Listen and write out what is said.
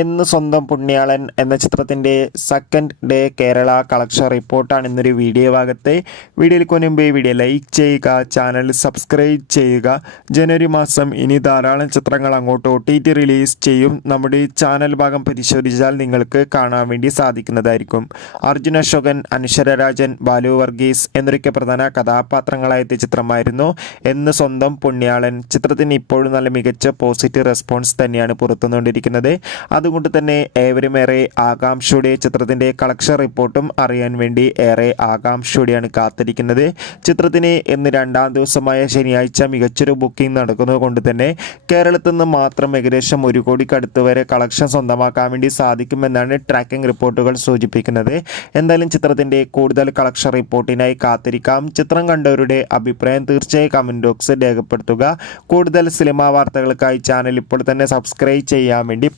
എന്ന് സ്വന്തം പുണ്യാളൻ എന്ന ചിത്രത്തിൻ്റെ സെക്കൻഡ് ഡേ കേരള കളക്ഷൻ റിപ്പോർട്ടാണ് ഇന്നൊരു വീഡിയോ ഭാഗത്തെ. വീഡിയോയിൽ മുൻപ് വീഡിയോ ലൈക്ക് ചെയ്യുക, ചാനൽ സബ്സ്ക്രൈബ് ചെയ്യുക. ജനുവരി മാസം ഇനി ധാരാളം ചിത്രങ്ങൾ അങ്ങോട്ട് OTT റിലീസ് ചെയ്യും. നമ്മുടെ ഈ ചാനൽ ഭാഗം പരിശോധിച്ചാൽ നിങ്ങൾക്ക് കാണാൻ വേണ്ടി സാധിക്കുന്നതായിരിക്കും. അർജുൻ അശോകൻ, അനശ്വര രാജൻ, ബാലു വർഗീസ് എന്നൊക്കെ പ്രധാന കഥാപാത്രങ്ങളായ ചിത്രമായിരുന്നു എന്ന് സ്വന്തം പുണ്യാളൻ. ചിത്രത്തിന് ഇപ്പോഴും നല്ല മികച്ച പോസിറ്റീവ് റെസ്പോൺസ് തന്നെയാണ് പുറത്തുകൊണ്ടിരിക്കുന്നത്. അതുകൊണ്ട് തന്നെ ഏവരും ഏറെ ആകാംക്ഷയോടെ ചിത്രത്തിൻ്റെ കളക്ഷൻ റിപ്പോർട്ടും അറിയാൻ വേണ്ടി ഏറെ ആകാംക്ഷയോടെയാണ് കാത്തിരിക്കുന്നത്. ചിത്രത്തിന് ഇന്ന് രണ്ടാം ദിവസമായ ശനിയാഴ്ച മികച്ചൊരു ബുക്കിംഗ് നടക്കുന്നത് കൊണ്ട് തന്നെ കേരളത്തിൽ നിന്ന് മാത്രം ഏകദേശം 1 കോടിക്കടുത്ത് വരെ കളക്ഷൻ സ്വന്തമാക്കാൻ വേണ്ടി സാധിക്കുമെന്നാണ് ട്രാക്കിംഗ് റിപ്പോർട്ടുകൾ സൂചിപ്പിക്കുന്നത്. എന്തായാലും ചിത്രത്തിൻ്റെ കൂടുതൽ കളക്ഷൻ റിപ്പോർട്ടിനായി കാത്തിരിക്കാം. ചിത്രം കണ്ടവരുടെ അഭിപ്രായം തീർച്ചയായും കമൻറ്റ് ബോക്സിൽ രേഖപ്പെടുത്തുക. കൂടുതൽ സിനിമാ വാർത്തകൾക്കായി ചാനൽ ഇപ്പോൾ തന്നെ സബ്സ്ക്രൈബ് ചെയ്യാൻ വേണ്ടി